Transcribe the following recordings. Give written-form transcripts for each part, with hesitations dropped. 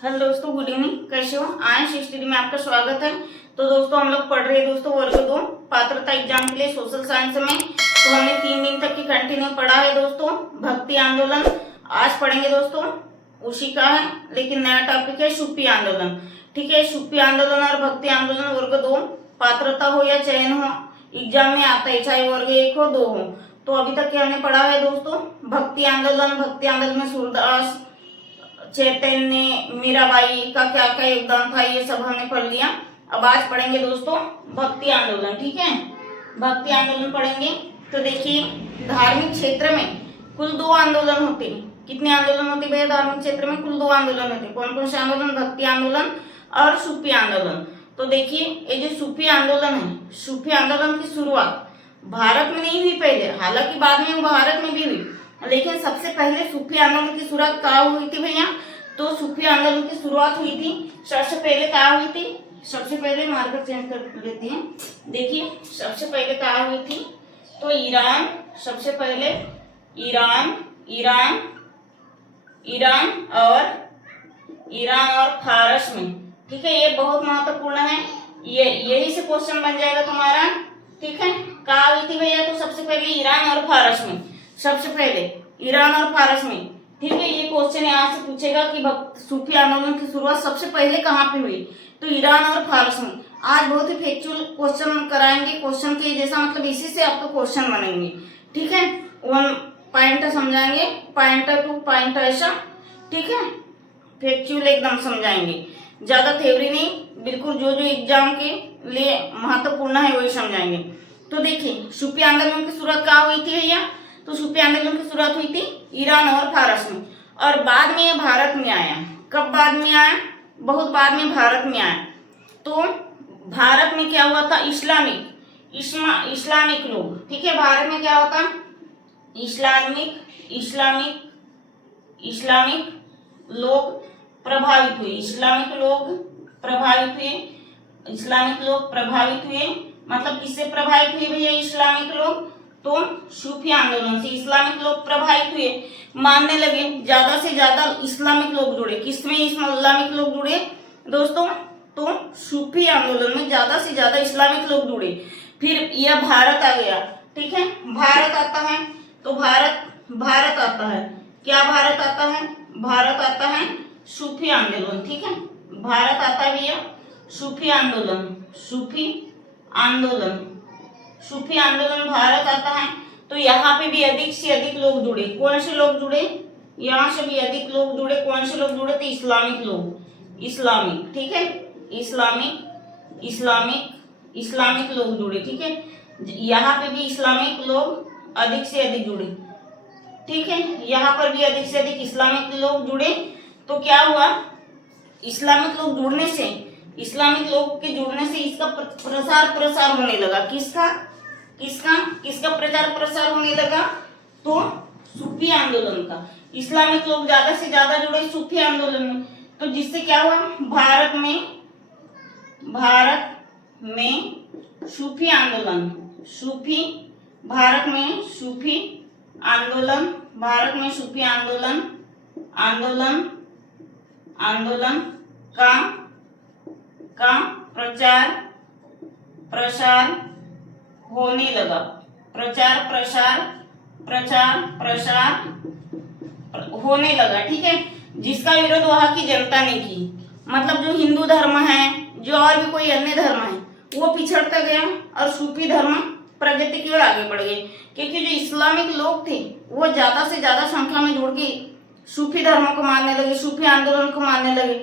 Hello दोस्तों, good evening. कैसे हो? आयंश स्टडी में आपका स्वागत है। तो दोस्तों हम लोग पढ़ रहे हैं दोस्तों वर्ग 2 पात्रता एग्जाम के लिए सोशल साइंस में। तो हमने 3 दिन तक की कंटिन्यू पढ़ा है दोस्तों भक्ति आंदोलन। आज पढ़ेंगे दोस्तों उसी का है, लेकिन नया टॉपिक है शुप्पी आंदोलन। ठीक है, शुप्पी आंदोलन और भक्ति आंदोलन वर्ग 2 पात्रता हो या चयन हो एग्जाम में आता है, चाहे वर्ग 1 हो 2 हो। तो अभी तक हमने पढ़ा है दोस्तों भक्ति आंदोलन में सूरदास, चैतन्य, मीराबाई का क्या क्या योगदान था, ये सब हमने पढ़ लिया। अब आज पढ़ेंगे दोस्तों भक्ति आंदोलन। ठीक है, भक्ति आंदोलन पढ़ेंगे। तो देखिए, धार्मिक क्षेत्र में कुल 2 आंदोलन होते हैं। कितने आंदोलन होते हैं भैया? धार्मिक क्षेत्र में कुल 2 आंदोलन होते हैं। कौन कौन से आंदोलन? भक्ति आंदोलन और शुप्पी आंदोलन। तो देखिए, ये जो शुप्पी आंदोलन है, शुप्पी आंदोलन की शुरुआत भारत में नहीं हुई पहले, हालांकि बाद में भारत में भी हुई, लेकिन सबसे पहले शुप्पी आंदोलन की शुरुआत कहाँ हुई थी भैया? तो शुप्पी आंदोलन की शुरुआत हुई थी सबसे पहले कहाँ हुई थी? सबसे पहले मार्कर चेंज कर लेते हैं। देखिए, सबसे पहले कहाँ हुई थी? तो ईरान, सबसे पहले ईरान ईरान ईरान और फारस में। ठीक है, ये बहुत महत्वपूर्ण है, ये यही से क्वेश्चन बन जाएगा तुम्हारा। ठीक है, कहाँ हुई थी भैया? तो सबसे पहले ईरान और फारस में, सबसे पहले ईरान और फारस में। ठीक है, ये क्वेश्चन यहाँ से पूछेगा कि सूफी आंदोलन की शुरुआत सबसे पहले कहाँ पे हुई? तो ईरान और फारस में। आज बहुत ही फैक्चुअल क्वेश्चन कराएंगे, क्वेश्चन के जैसा, मतलब इसी से आपको क्वेश्चन बनेंगे। ठीक है, 1 पॉइंट समझाएंगे, पॉइंट 2 पॉइंट ऐसा। ठीक है, फैक्चुअल एकदम समझाएंगे, ज्यादा थ्योरी नहीं, बिल्कुल जो जो एग्जाम के लिए महत्वपूर्ण है वही समझाएंगे। तो देखिए, शुप्पी आंदोलन की शुरुआत कहाँ हुई थी भैया? तो शुप्पी आंदोलन की शुरुआत हुई थी ईरान और फारस में, और बाद में ये भारत में आया। कब बाद में आया? बहुत बाद में भारत में आया। तो भारत में क्या हुआ था? इस्लामिक लोग। ठीक है, भारत में क्या होता? इस्लामिक लोग प्रभावित हुए, इस्लामिक लोग प्रभावित हुए। मतलब किससे प्रभावित हुए भैया इस्लामिक लोग? तो सूफी आंदोलन से इस्लामिक लोग प्रभावित हुए, मानने लगे, ज्यादा से ज्यादा इस्लामिक लोग जुड़े। किसमें इस्लामिक लोग जुड़े दोस्तों? तो सूफी आंदोलन में ज्यादा से ज्यादा इस्लामिक लोग जुड़े। फिर यह भारत आ गया। ठीक है, भारत आता है, तो भारत आता है। क्या भारत आता है? भारत आता है सूफी आंदोलन। ठीक है, भारत आता है भैया सूफी आंदोलन भारत आता है। तो यहाँ पे भी अधिक से अधिक लोग जुड़े। कौन से लोग जुड़े? यहाँ से भी अधिक लोग जुड़े। कौन से लोग जुड़े थे? इस्लामिक लोग, इस्लामिक। ठीक है, इस्लामिक लोग जुड़े। ठीक है, यहाँ पे भी इस्लामिक लोग अधिक से अधिक जुड़े। ठीक है, यहाँ पर भी अधिक से अधिक इस्लामिक लोग जुड़े। तो क्या हुआ? इस्लामिक लोग जुड़ने से, इस्लामिक लोग के जुड़ने से इसका प्रसार होने लगा। किसका प्रचार प्रसार होने लगा? तो सूफी आंदोलन का। इस्लामिक लोग ज्यादा से ज्यादा जुड़े सूफी आंदोलन में। तो जिससे क्या हुआ? भारत में सूफी आंदोलन, आंदोलन का प्रचार प्रसार होने लगा। होने लगा। ठीक है, जिसका विरोध वहां की जनता ने की। मतलब जो हिंदू धर्म है, जो और भी कोई अन्य धर्म है, वो पिछड़ता गया और सूफी धर्म प्रगति की ओर आगे बढ़ गए। क्योंकि जो इस्लामिक लोग थे वो ज्यादा से ज्यादा संख्या में जुड़ के सूफी धर्म को मानने लगे, सूफी आंदोलन को मानने लगे।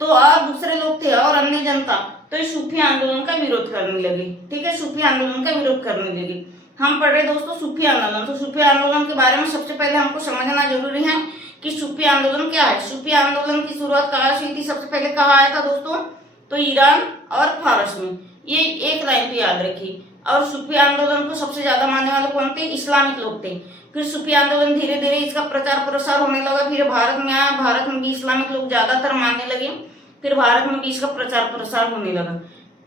तो और दूसरे लोग थे और अन्य जनता, तो इस सूफी आंदोलन का विरोध करने लगे। ठीक है, सूफी आंदोलन का विरोध करने लगे। हम पढ़ रहे दोस्तों सूफी आंदोलन। तो सूफी आंदोलन के बारे में सबसे पहले हमको समझना जरूरी है कि सूफी आंदोलन क्या है। सूफी आंदोलन की शुरुआत कहाँ से हुई थी? सबसे पहले कहाँ आया था दोस्तों? तो ईरान और फारस में। ये एक लाइन पे याद रखिए। और सूफी आंदोलन को सबसे ज्यादा मानने वाले कौन थे? इस्लामिक लोग थे। फिर सूफी आंदोलन धीरे धीरे इसका प्रचार प्रसार होने लगा। फिर भारत में आया, भारत में भी इस्लामिक लोग ज्यादातर मानने लगे। फिर भारत में भी इसका प्रचार प्रसार होने लगा।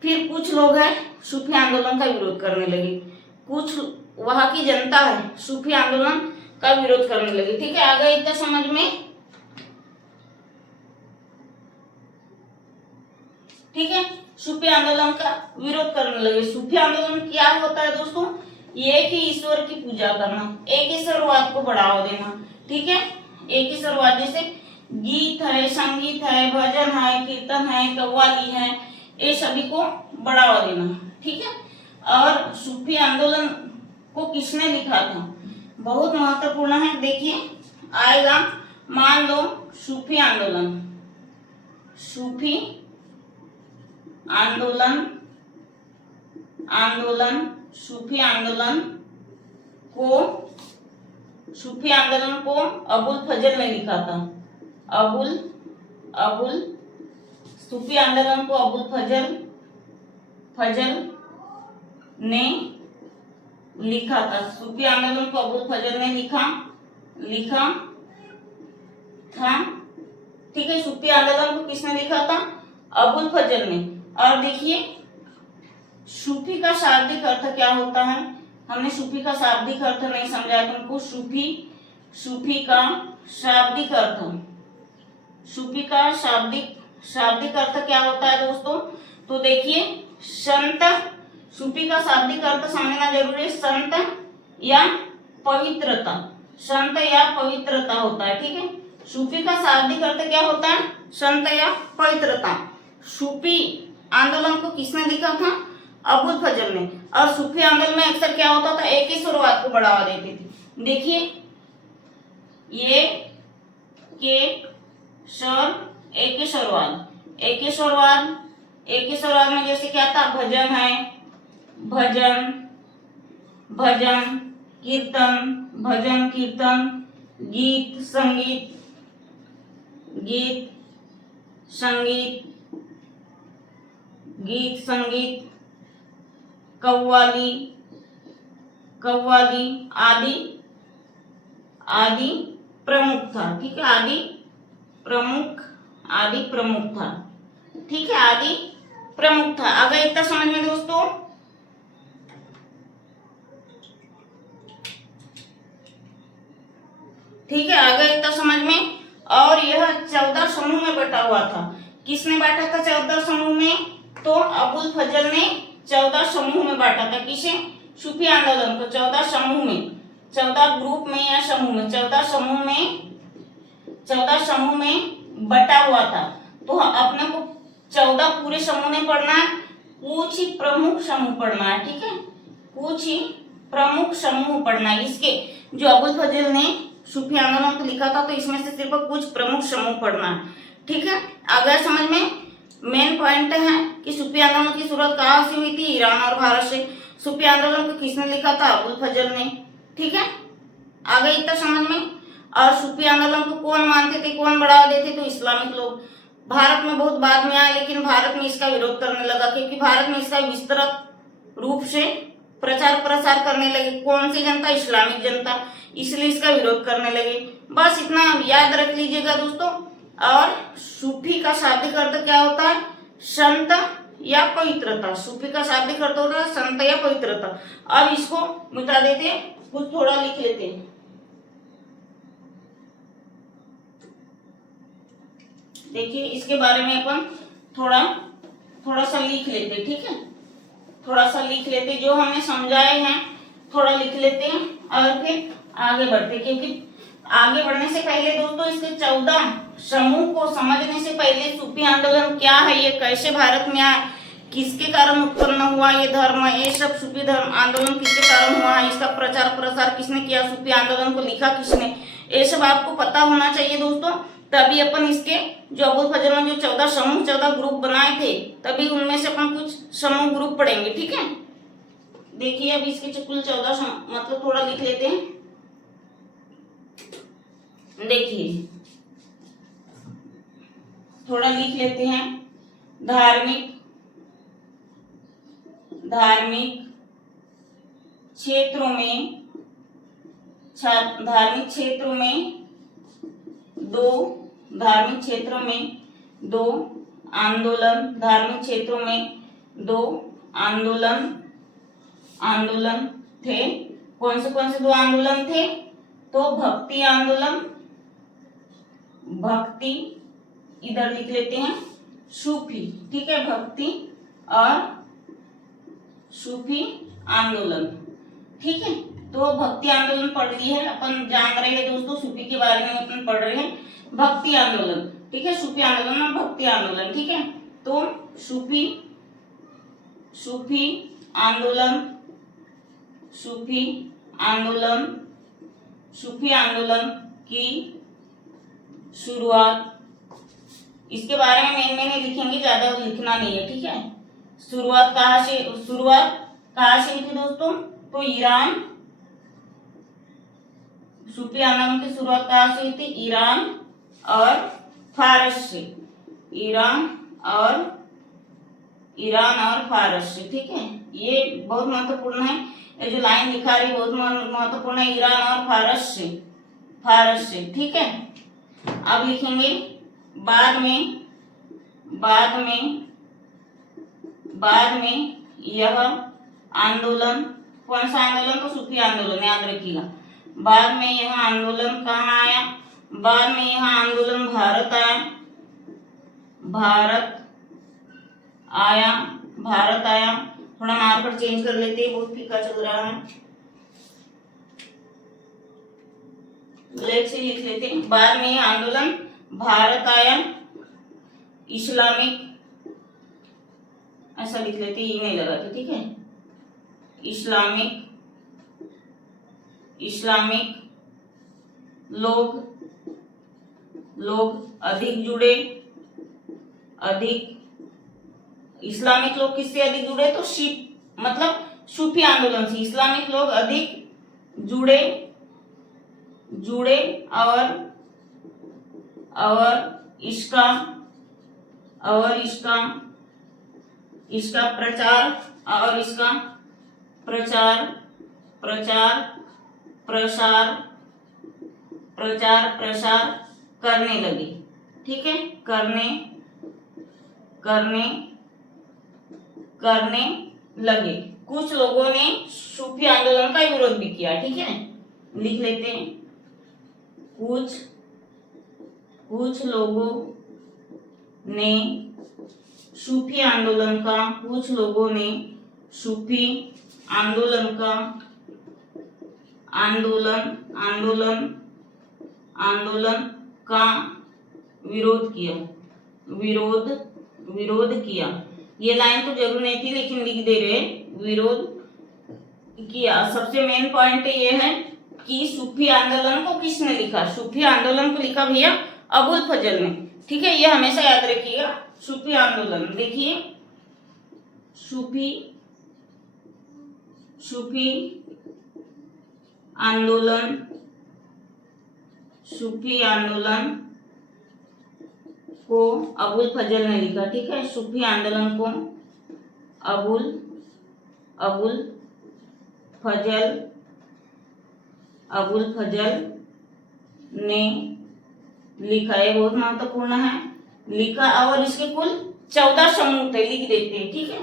फिर कुछ लोग हैं सूफी आंदोलन का विरोध करने लगे, कुछ वहां की जनता है सूफी आंदोलन का विरोध करने लगी। ठीक है, आ गया इतना समझ में। ठीक है, सूफी आंदोलन का विरोध करने लगे। सूफी आंदोलन क्या होता है दोस्तों? एक ही ईश्वर की पूजा करना, एक ईश्वरवाद को बढ़ावा देना। ठीक है, एक ईश्वरवाद, जैसे गीत है, संगीत है, भजन है, कीर्तन है, कव्वाली है, ये सभी को बढ़ावा देना। ठीक है, और सूफी आंदोलन को किसने लिखा था? बहुत महत्वपूर्ण है, देखिए आएगा। मान लो सूफी आंदोलन, सूफी आंदोलन सूफी आंदोलन को अबुल फजल ने लिखा था। अबुल सूफी आंदोलन को अबुल फजल ने लिखा था। सूफी आंदोलन को अबुल फजल ने लिखा था। ठीक है, सूफी आंदोलन को किसने लिखा था? अबुल फजल ने। और देखिए सूफी का शाब्दिक अर्थ क्या होता है? हमने सूफी का शाब्दिक अर्थ नहीं समझा तुमको। सूफी का शाब्दिक अर्थ, सूफी का शाब्दिक अर्थ क्या होता है दोस्तों? तो देखिए संत, सूफी का शाब्दिक अर्थ समझना जरूरी है। संत या पवित्रता, संत या पवित्रता होता है। ठीक है, सूफी का शाब्दिक अर्थ क्या होता है? संत या पवित्रता। सूफी आंदोलन को किसने लिखा था? अबुल फजल ने। और सूफी आंदोलन में अक्सर क्या होता था? एक ही शुरुआत को बढ़ावा देते थे। देखिए ये के स्वर एकेश्वरवाद में जैसे क्या था? भजन है, भजन कीर्तन, गीत संगीत, कव्वाली आदि प्रमुख था। ठीक है, आदि प्रमुख था। ठीक है, आदि प्रमुख था। आ गया इतना समझ में दोस्तों? ठीक है, आ गया इतना समझ में। और यह 14 समूह में बटा हुआ था। किसने बांटा था 14 समूह में? तो अबुल फजल ने 14 समूह में बांटा था। किसे? सूफी आंदोलन को 14 समूह में, 14 ग्रुप में या समूह में, 14 समूह में बटा हुआ था। तो अपने को 14 पूरे समूह नहीं पढ़ना है, कुछ ही प्रमुख समूह पढ़ना है। ठीक है, कुछ ही प्रमुख समूह पढ़ना है। इसके जो अबुल फजल ने सूफी आंदोलन को लिखा था, तो इसमें से सिर्फ कुछ प्रमुख समूह पढ़ना है। ठीक है, आ गया समझ में? मेन पॉइंट है कि सूफी आंदोलन की शुरुआत कहाँ से हुई थी? ईरान और भारत से। सूफी आंदोलन को किसने लिखा था? अबुल फजल ने। ठीक है, आ गई इतना समझ में। और सूफी आंदोलन को कौन मानते थे, कौन बढ़ावा देते? तो इस्लामिक लोग। भारत में बहुत बाद में आया, लेकिन भारत में इसका विरोध करने लगा, क्योंकि भारत में इसका विस्तृत रूप से प्रचार प्रसार करने लगे। कौन सी जनता? इस्लामिक जनता, इसलिए इसका विरोध करने लगे। बस इतना याद रख लीजिएगा दोस्तों। और सूफी का शाब्दिक अर्थ क्या होता है? संत या पवित्रता। सूफी का शाब्दिक अर्थ होता है संत या पवित्रता। अब इसको मिटा देते हैं, कुछ थोड़ा लिख लेते हैं। देखिए इसके बारे में अपन थोड़ा सा लिख लेते। ठीक है, थोड़ा सा लिख लेते, जो हमने समझाए हैं थोड़ा लिख लेते हैं और फिर आगे बढ़ते। क्योंकि आगे बढ़ने से पहले दोस्तों इसके 14 समूह को समझने से पहले सूफी आंदोलन क्या है, ये कैसे भारत में आया, किसके कारण उत्पन्न हुआ ये धर्म, ये सब सूफी धर्म आंदोलन किसके कारण हुआ है, इसका प्रचार प्रसार किसने किया, सूफी आंदोलन को लिखा किसने, ये सब आपको पता होना चाहिए दोस्तों। तभी अपन इसके जो अबुल फजल ने जो 14 समूह 14 ग्रुप बनाए थे, तभी उनमें से अपन कुछ समूह ग्रुप पढ़ेंगे। ठीक है, देखिए अब इसके कुल 14 मतलब थोड़ा लिख लेते हैं। देखिए थोड़ा लिख लेते हैं। धार्मिक क्षेत्रों में दो आंदोलन थे। कौन से 2 आंदोलन थे? तो भक्ति इधर लिख लेते हैं, सूफी, ठीक है, भक्ति और सूफी आंदोलन, ठीक है। तो भक्ति आंदोलन पढ़ ली है, अपन जान रहे हैं दोस्तों, सूफी के बारे में अपन पढ़ रहे हैं, भक्ति आंदोलन, ठीक है, सूफी आंदोलन और भक्ति आंदोलन, ठीक है। तो सूफी आंदोलन, सूफी आंदोलन, सूफी आंदोलन की शुरुआत, इसके बारे में मैंने लिखेंगे, ज्यादा लिखना नहीं है, ठीक है। शुरुआत कहाँ से हुई थी दोस्तों? तो ईरान, सूफी आंदोलन की शुरुआत कहाँ से हुई थी? ईरान और फारस से, ईरान और फारस से, ठीक है। ये बहुत महत्वपूर्ण है, ये जो लाइन दिखा रही बहुत महत्वपूर्ण है, ईरान और फारस से, ठीक है। अब लिखेंगे बाद में यह आंदोलन, कौन सा आंदोलन? तो सूफी आंदोलन, याद रखिएगा। बाद में यह आंदोलन कहाँ आया? बाद में यह आंदोलन भारत आया। थोड़ा मार्कर चेंज कर लेते हैं, बहुत फीका चल रहा है, ब्लैक से लिख लेते हैं। बाद में यह आंदोलन भारत आया, इस्लामिक, ऐसा लिख लेते, ये नहीं लगाते, ठीक है। इस्लामिक लोग अधिक जुड़े, इस्लामिक लोग किससे अधिक जुड़े? तो मतलब सूफी आंदोलन से इस्लामिक लोग अधिक जुड़े और इसका प्रसार करने लगे, ठीक है, करने लगे। कुछ लोगों ने सूफी आंदोलन का विरोध भी किया, ठीक है, लिख लेते हैं। कुछ लोगों ने सूफी आंदोलन का विरोध किया। ये लाइन तो जरूर नहीं थी, लेकिन लिख दे रहे, विरोध किया। सबसे मेन पॉइंट ये है कि सूफी आंदोलन को किसने लिखा? सूफी आंदोलन को लिखा भैया अबुल फजल ने, ठीक है, ये हमेशा याद रखिएगा। सूफी आंदोलन, देखिए, सूफी आंदोलन को अबुल फजल ने लिखा, ठीक है। सूफी आंदोलन को अबुल फजल ने लिखा, ये बहुत महत्वपूर्ण है, लिखा। और इसके कुल 14 समूह थे, लिख देते हैं, ठीक है।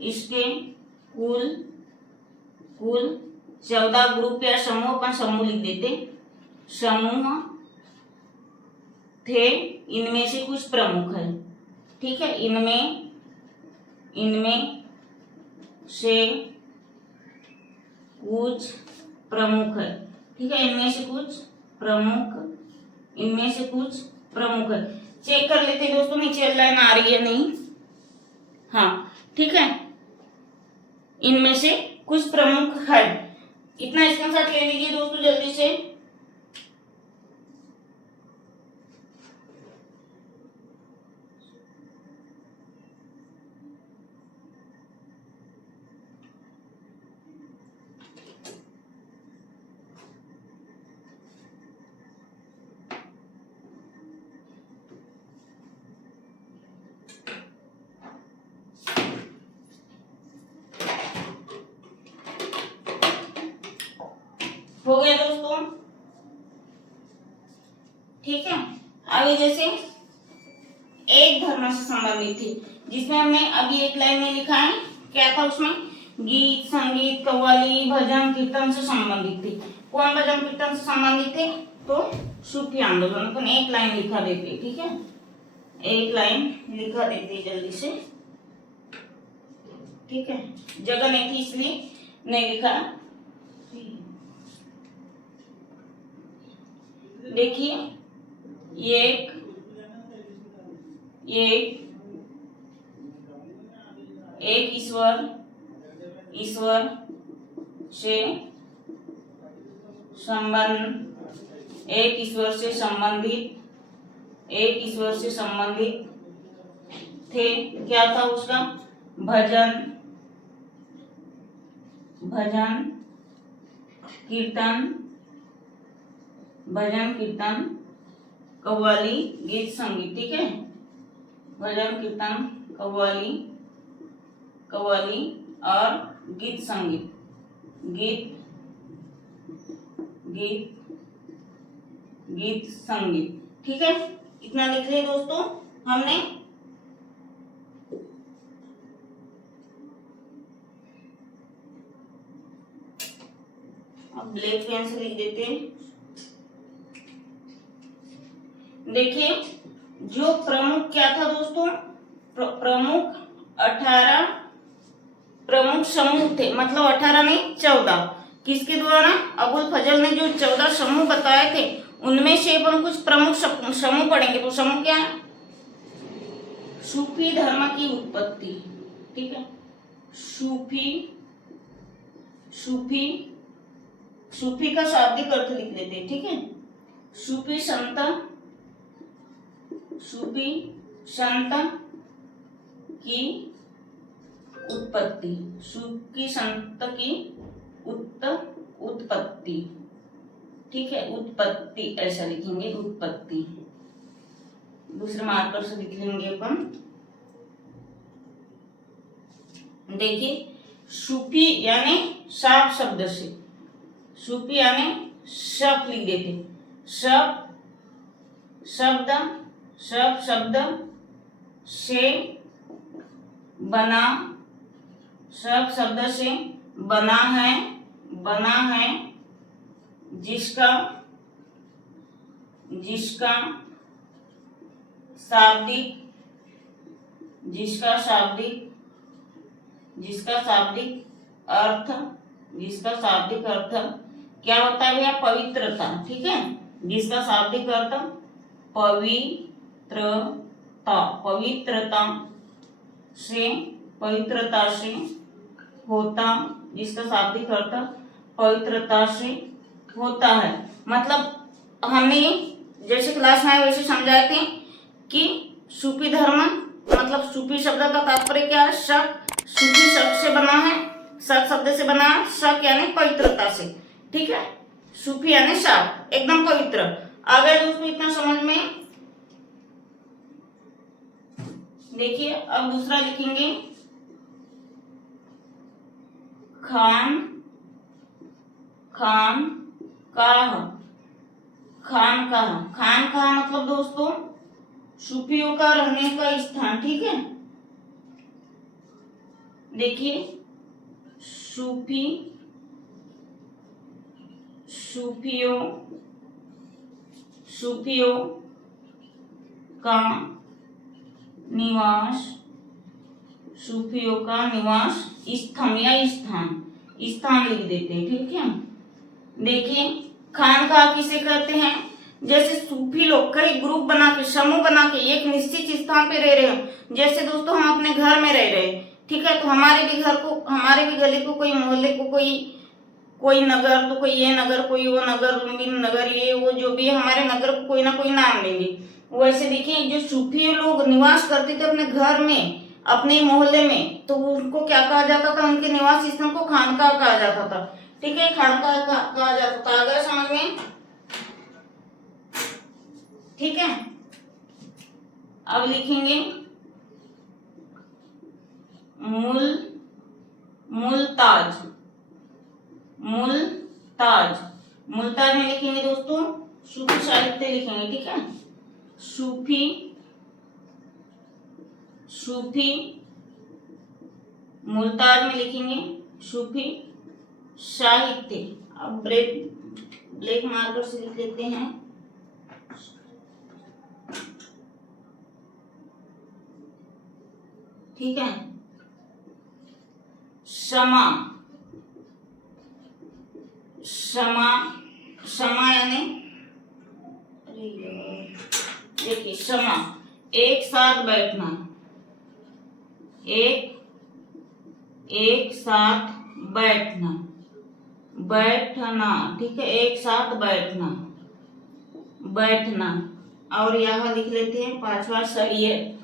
इसके कुल 14 ग्रुप या समूह, अपन समूह लिख देते, समूह थे, इनमें से कुछ प्रमुख है, ठीक है, इनमें से कुछ प्रमुख है, ठीक है, इनमें से कुछ प्रमुख है। चेक कर लेते दोस्तों, नीचे लाइन आ रही है नहीं? हाँ, ठीक है, इनमें से कुछ प्रमुख है, इतना स्क्रीनशॉट ले लीजिए दोस्तों जल्दी से। हो गया दोस्तों, ठीक है। आगे जैसे एक धर्म से संबंधित थी, जिसमें हमने अभी एक लाइन में लिखा है, क्या था उसमें? गीत, संगीत, कव्वाली, भजन, कीर्तन से संबंधित थी। कौन भजन कीर्तन से संबंधित थे? तो सूफी आंदोलन अपन एक लाइन लिखा देते, ठीक है, एक लाइन लिखा देते जल्दी से, ठीक है, जगह नहीं थी इसलिए नहीं लिखा। देखिए एक ईश्वर से संबंध, एक ईश्वर से संबंधित थे। क्या था उसका? भजन कीर्तन कव्वाली गीत संगीत, ठीक है, भजन कीर्तन कव्वाली और गीत संगीत, गीत संगीत, ठीक है, इतना लिख लिया दोस्तों हमने। अब ब्लैक पेन से लिख देते हैं। देखिए जो प्रमुख क्या था दोस्तों, प्रमुख 18 प्रमुख समूह थे, मतलब 18 नहीं 14, किसके द्वारा? अबुल फजल ने जो 14 समूह बताए थे उनमें से अपन कुछ प्रमुख समूह पढ़ेंगे। तो समूह क्या है? सूफी धर्म की उत्पत्ति, ठीक है, सूफी का शाब्दिक अर्थ लिख लेते हैं, ठीक है, सूफी संत की उत्पत्ति, सूफी संत की उत्पत्ति, ठीक है, उत्पत्ति ऐसा लिखेंगे, उत्पत्ति। दूसरे मार्कर से लिख लेंगे अपन। देखिए सूफी यानी साफ शब्द से, सूफी यानी शब्द लिख देते, शब्द से बना, सब शब्द से बना है जिसका शाब्दिक अर्थ क्या होता है भैया? पवित्रता, ठीक है, जिसका शाब्दिक अर्थ पवित्रता से होता, जिसका शाब्दिक अर्थ पवित्रता से होता है। मतलब हमने जैसे क्लास में वैसे समझाए थे कि सूफी धर्म मतलब सूफी शब्द का तात्पर्य क्या है? शक, सूफी शब्द से बना है, शक शब्द से बना है, शक यानी पवित्रता से, ठीक है, सूफी यानी साफ, एकदम पवित्र। आ गया दोस्तों इतना समझ में? देखिए अब दूसरा लिखेंगे खानकाह मतलब दोस्तों सूफियों का रहने का स्थान, ठीक है। देखिए सूफियों का निवास स्थान या स्थान लिख देते हैं, ठीक है। देखिए खानकाह किसे कहते हैं? जैसे सूफी लोग कई ग्रुप बना के, समूह बना के एक निश्चित स्थान पे रह रहे हैं। जैसे दोस्तों हम अपने घर में रह रहे, ठीक है, तो हमारे भी घर को, हमारे भी गली को, कोई मोहल्ले को, कोई नगर, तो कोई ये नगर, कोई वो नगर, लुम्बिनी नगर, ये वो जो भी हमारे नगर को कोई ना कोई नाम देंगे। वैसे देखिए जो सूफी लोग निवास करते थे अपने घर में, अपने मोहल्ले में, तो उनको क्या कहा जाता था? उनके निवास स्थान को खानकाह कहा जाता था, ठीक है, खानकाह कहा जाता था। अगर समझ में, ठीक है। अब लिखेंगे मुल्ताज में लिखेंगे दोस्तों सूफी साहित्य लिखेंगे, ठीक है, सूफी मुल्ताज में लिखेंगे सूफी साहित्य। अब ब्लैक मार्कर से लिख लेते हैं ठीक है। क्षमा, क्षमा, क्षमा यानी देखिए क्षमा एक साथ बैठना, एक साथ बैठना, बैठना, ठीक है, एक साथ बैठना, बैठना। और यहाँ लिख लेते हैं पांचवा शरीयत,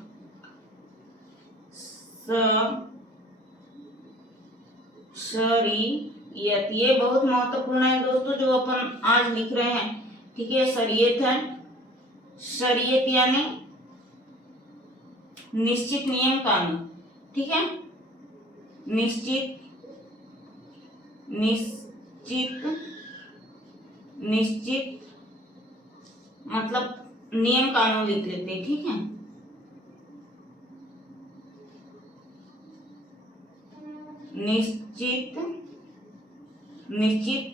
शरीयत, ये बहुत महत्वपूर्ण है दोस्तों जो अपन आज लिख रहे हैं, ठीक है। शरीयत है, शरीयत यानी निश्चित नियम कानून, ठीक है। निश्चित, निश्चित, निश्चित मतलब नियम कानून लिख लेते हैं, ठीक है। निश्चित, निश्चित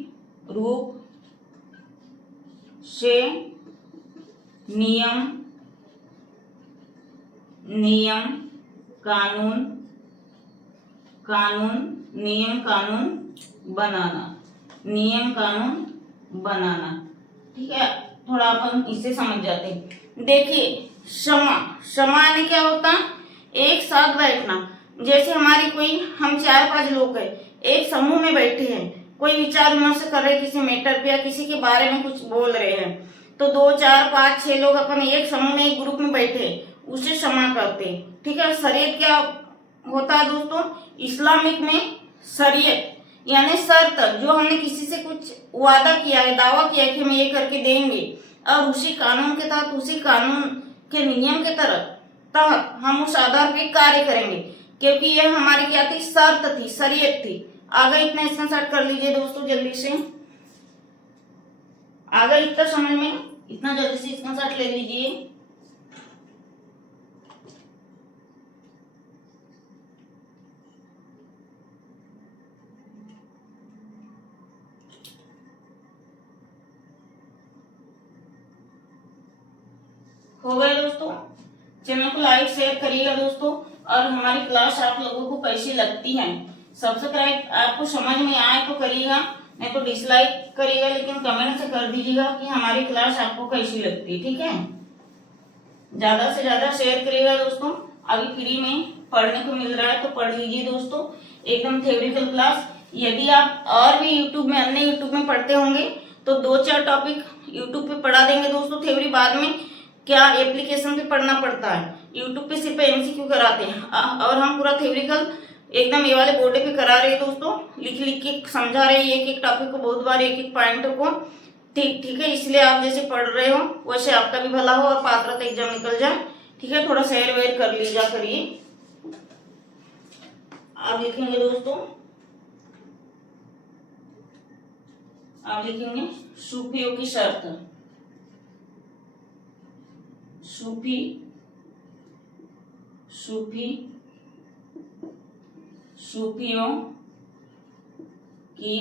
रूप से नियम, नियम कानून, कानून, नियम कानून बनाना, नियम कानून बनाना, ठीक है। थोड़ा अपन इससे समझ जाते हैं। देखिए क्षमा, क्षमा यानी क्या होता है, एक साथ बैठना। जैसे हमारी कोई, हम 4-5 लोग हैं, एक समूह में बैठे हैं, कोई विचार विमर्श कर रहे हैं किसी मैटर पे या किसी के बारे में कुछ बोल रहे हैं, तो 2, 4, 5, 6 लोग अपन एक समूह में, एक ग्रुप में बैठे, उसे क्षमा करते हैं, ठीक है। शरीयत क्या होता है दोस्तों, इस्लामिक में शरीयत यानी शर्त, जो हमने किसी से कुछ वादा किया है, दावा किया है कि हम ये करके देंगे, और उसी कानून के तहत, उसी कानून के नियम के तहत हम उस आधार पे कार्य करेंगे, क्योंकि यह हमारी क्या थी, शर्त थी, शरीयत थी। आगे इतना स्क्रीनशॉट कर लीजिए दोस्तों जल्दी से, आगे इतना समझ में, इतना जल्दी से स्क्रीनशॉट ले लीजिए। हो गए दोस्तों, चैनल को लाइक शेयर करिएगा दोस्तों। और हमारी क्लास आप लोगों को कैसी लगती है, सब्सक्राइब आपको समझ में आए तो करिएगा, नहीं तो डिसलाइक करिएगा, लेकिन कमेंट से कर दीजिएगा कि हमारी क्लास आपको कैसी लगती है, ठीक है। ज्यादा से ज्यादा शेयर करिएगा दोस्तों। अभी फ्री में पढ़ने को मिल रहा है तो पढ़ लीजिए दोस्तों, एकदम थ्योरेटिकल क्लास। यदि आप और भी यूट्यूब में, अन्य यूट्यूब में पढ़ते होंगे तो 2-4 टॉपिक यूट्यूब पे पढ़ा देंगे दोस्तों, थ्योरी बाद में क्या एप्लीकेशन पे पढ़ना पड़ता है, यूट्यूब पे सिर्फ एमसीक्यू कराते हैं, और हम पूरा थ्योरिकल एकदम ये वाले बोर्ड पे करा रहे हैं दोस्तों, लिख लिख के समझा रहे हैं एक एक टॉपिक को, बहुत बार एक एक पॉइंट को, ठीक है। इसलिए आप जैसे पढ़ रहे हो वैसे आपका भी भला हो और पात्रता एग्जाम निकल जाए, ठीक है। थोड़ा शेयर वेयर कर लीजिए करिए। आप लिखेंगे दोस्तों, आप लिखेंगे सूफियों की शर्त, सूफी, सूफी, सूफियों की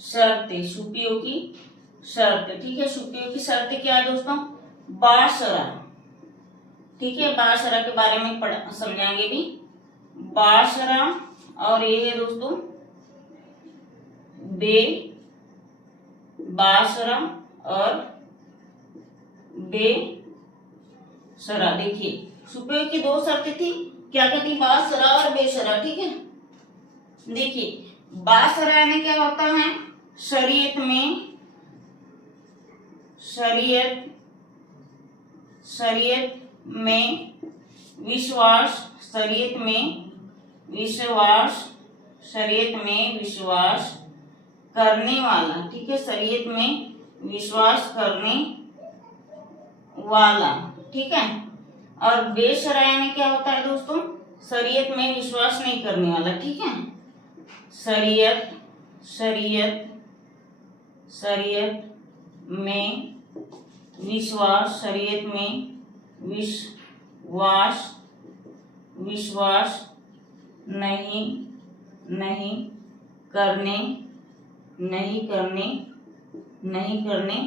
शर्तें, सूफियों की शर्त, ठीक है। सूफियों की शर्तें क्या है दोस्तों, बाशरा, ठीक है। बाशरा के बारे में समझाएंगे भी, बाशरा, और ये है दोस्तों बे बाशरा और बेशरा। देखिए सूफियों की 2 शर्तें थी, क्या क्या थी, बाशरा और बेशरा, ठीक है। देखिए बाशरा यानी क्या होता है, शरीयत में, शरीयत में विश्वास, शरीयत में विश्वास, शरीयत में विश्वास करने वाला, ठीक है। शरीयत में विश्वास करने वाला, ठीक है। और बेशरा यानी क्या होता है दोस्तों, शरीयत में विश्वास नहीं करने वाला, ठीक है। शरीयत, शरीयत, शरीयत में विश्वास, शरीयत में विश्वास, विश्वास नहीं, नहीं करने, नहीं करने, नहीं करने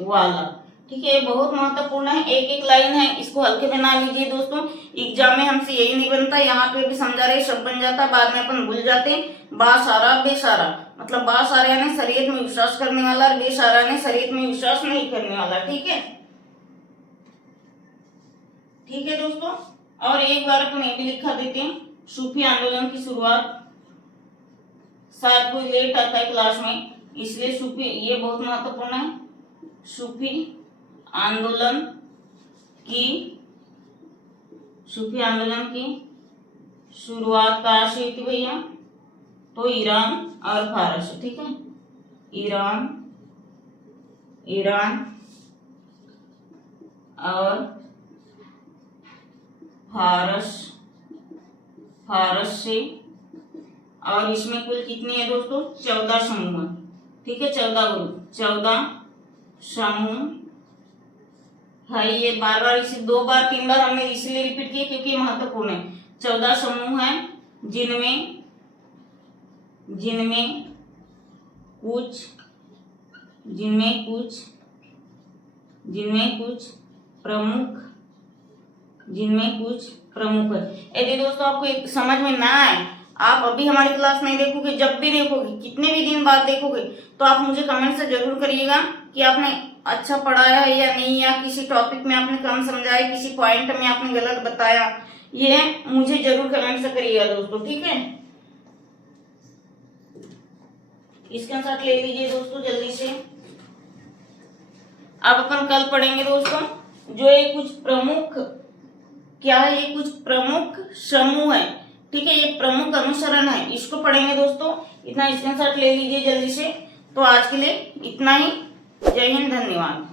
वाला, ठीक है, ये बहुत महत्वपूर्ण है, एक एक लाइन है, इसको हल्के बना लीजिए दोस्तों। एग्जाम में हमसे यही नहीं बनता, यहाँ पे भी समझा रहे शब्द बन जाता, बाद में अपन भूल जाते। बासारा बेसारा, मतलब बासारा यानी शरीयत में विश्वास करने वाला, और बेसारा यानी शरीयत में विश्वास नहीं करने वाला। ठीक है, ठीक है दोस्तों। और एक बार अपन ये भी लिखा देते हैं, सूफी आंदोलन की शुरुआत, शायद कोई लेट आता है क्लास में, इसलिए सूफी, ये बहुत महत्वपूर्ण है, सूफी आंदोलन की शुरुआत कहाँ से हुई थी भैया? तो ईरान और फारस। ठीक है, ईरान और फारस से। और इसमें कुल कितनी है दोस्तों? 14 समूह है। ठीक है, 14 ग्रुप, 14 समूह है। ये बार बार, इसे 2 बार 3 बार हमने इसलिए रिपीट किया क्योंकि महत्वपूर्ण है। 14 समूह हैं जिनमें कुछ प्रमुख है। यदि दोस्तों आपको समझ में ना आए, आप अभी हमारी क्लास नहीं देखोगे, जब भी देखोगे, कितने भी दिन बाद देखोगे, तो आप मुझे कमेंट से जरूर करिएगा कि आपने अच्छा पढ़ाया है या नहीं, या किसी टॉपिक में आपने कम समझा है, किसी पॉइंट में आपने गलत बताया, ये मुझे जरूर कमेंट से करिएगा दोस्तों। ठीक है, इसका साथ ले लीजिए दोस्तों जल्दी से। अब अपन कल पढ़ेंगे दोस्तों, जो ये कुछ प्रमुख, क्या है, ये कुछ प्रमुख समूह है। ठीक है, ये प्रमुख अनुसरण है, इसको पढ़ेंगे दोस्तों। इतना स्क्रीनशॉट ले लीजिए जल्दी से। तो आज के लिए इतना ही। जय हिंद, धन्यवाद।